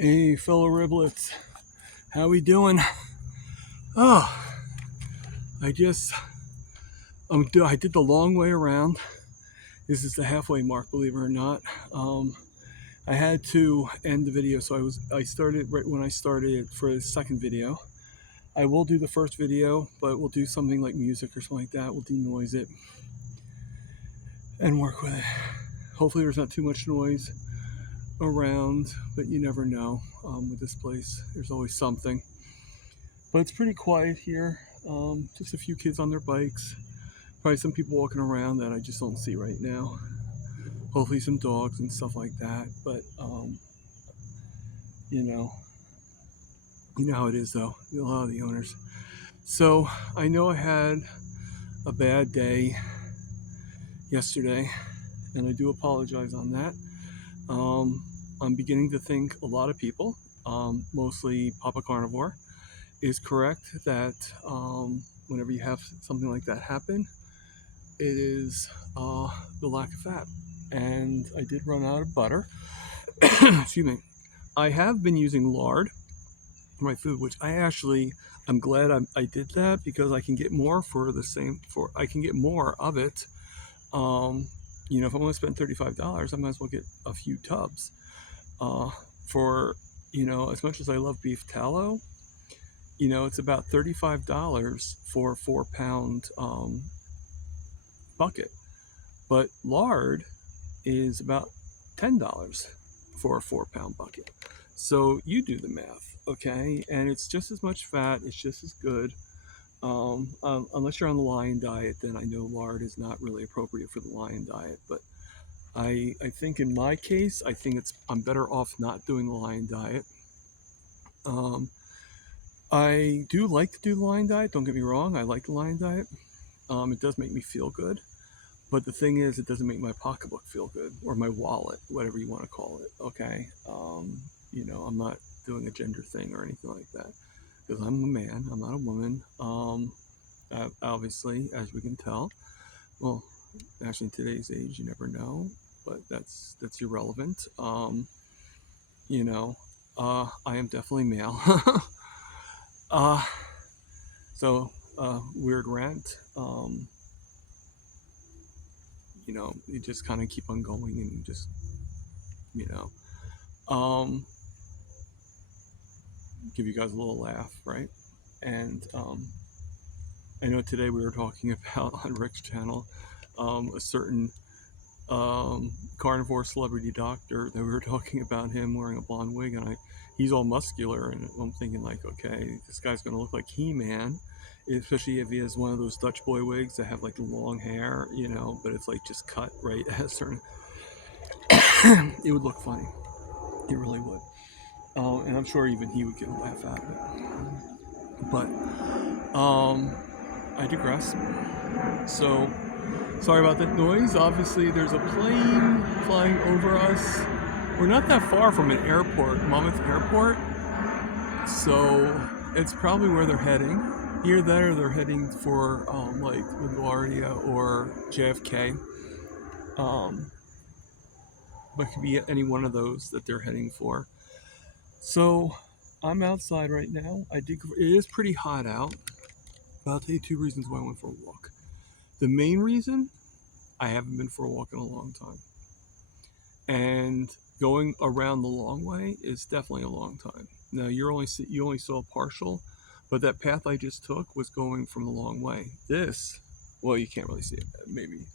Hey, fellow riblets, how we doing? Oh, I just, I did the long way around. This is the halfway mark, believe it or not. I had to end the video, so I started right when I started for the second video. I will do the first video, but we'll do something like music or something like that. We'll denoise it and work with it. Hopefully there's not too much noise around, but you never know with this place. There's always something. But it's pretty quiet here. Just a few kids on their bikes. Probably some people walking around that I just don't see right now. Hopefully some dogs and stuff like that. But, you know how it is though, a lot of the owners. So I know I had a bad day yesterday, and I do apologize on that. I'm beginning to think a lot of people, mostly Papa Carnivore, is correct that whenever you have something like that happen, it is the lack of fat. And I did run out of butter. Excuse me. I have been using lard for my food, which I'm glad I did that, because I can get more for the same, I can get more of it. If I'm going to spend $35, I might as well get a few tubs. For, as much as I love beef tallow, it's about $35 for a 4-pound bucket. But lard is about $10 for a 4-pound bucket. So you do the math, okay? And it's just as much fat, it's just as good. Unless you're on the lion diet, then I know lard is not really appropriate for the lion diet. But I think in my case, I'm better off not doing the lion diet. I do like to do the lion diet, don't get me wrong, I like the lion diet. It does make me feel good. But the thing is, it doesn't make my pocketbook feel good, or my wallet, whatever you want to call it, okay? I'm not doing a gender thing or anything like that, because I'm a man, I'm not a woman. Obviously, as we can tell. Well, actually, in today's age, you never know, but that's irrelevant. I am definitely male. So, weird rant. You just kind of keep on going and just, give you guys a little laugh, right? And I know today we were talking about on Rick's channel a certain carnivore celebrity doctor that we were talking about him wearing a blonde wig, and he's all muscular, and I'm thinking like, okay, this guy's gonna look like He-Man, especially if he has one of those Dutch boy wigs that have like long hair, but it's like just cut right at a certain. It would look funny. It really would. And I'm sure even he would get a laugh out of it. But I digress. So sorry about that noise. Obviously, there's a plane flying over us. We're not that far from an airport, Monmouth Airport. So it's probably where they're heading. Either that, or they're heading for like LaGuardia or JFK. But it could be any one of those that they're heading for. So I'm outside right now. It is pretty hot out. But I'll tell you 2 reasons why I went for a walk. The main reason, I haven't been for a walk in a long time. And going around the long way is definitely a long time. Now you only saw partial, but that path I just took was going from the long way. This, well, you can't really see it, maybe.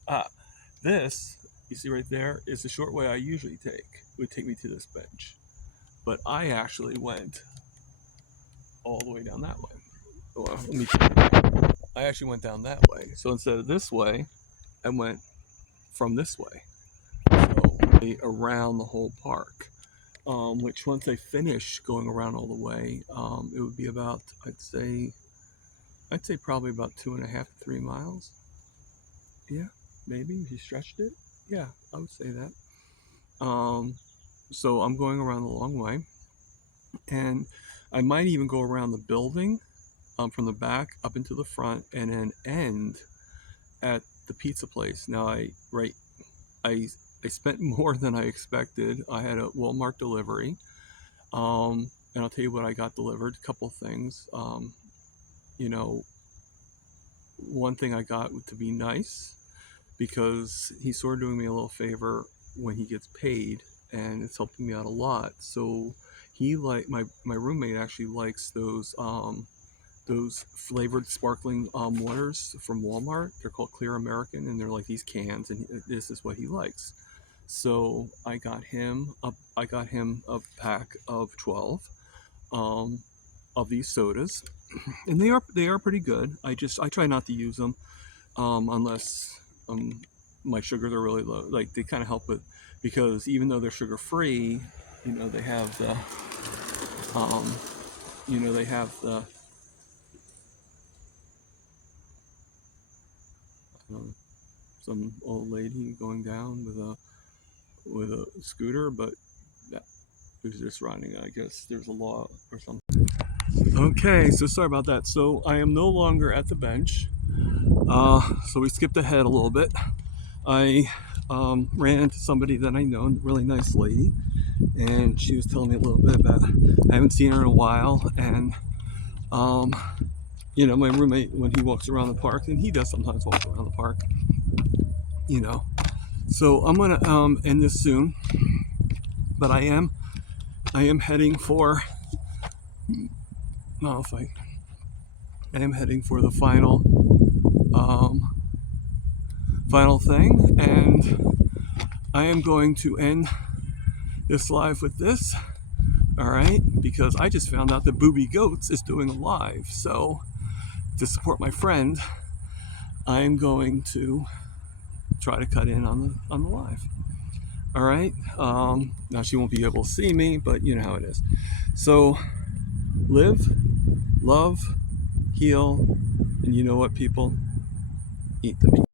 This, you see right there, is the short way I usually take. It would take me to this bench. But I actually went all the way down that way. Well, let me tell you. I actually went down that way. So instead of this way, I went from this way. So around the whole park. Which once I finish going around all the way, it would be about, I'd say probably about 2.5 to 3 miles. Yeah, maybe if you stretched it. Yeah, I would say that. So I'm going around the long way, and I might even go around the building from the back up into the front, and then end at the pizza place. Now I spent more than I expected. I had a Walmart delivery. And I'll tell you what I got delivered. A couple things. You know, one thing I got to be nice, because he's sort of doing me a little favor when he gets paid, and it's helping me out a lot. So he my roommate actually likes those flavored sparkling waters from Walmart. They're called Clear American, and they're like these cans, and this is what he likes. So I got him a pack of 12 um, of these sodas, and they are pretty good. I try not to use them unless my sugars are really low. Like they kind of help with, because even though they're sugar free, they have the um, they have the um, some old lady going down with a scooter, but that was just running. I guess there's a law or something. Okay, so sorry about that. So I am no longer at the bench. So we skipped ahead a little bit. I ran into somebody that I know, a really nice lady, and she was telling me a little bit about, I haven't seen her in a while, and my roommate, when he walks around the park, and he does sometimes walk around the park, you know. So I'm gonna end this soon, but I am heading for, no, if I am heading for the final thing, and I am going to end this live with this. All right, because I just found out that Boobie Goats is doing a live. So to support my friend, I'm going to try to cut in on the live. All right. Now she won't be able to see me, but you know how it is. So live, love, heal, and you know what, people? Eat the meat.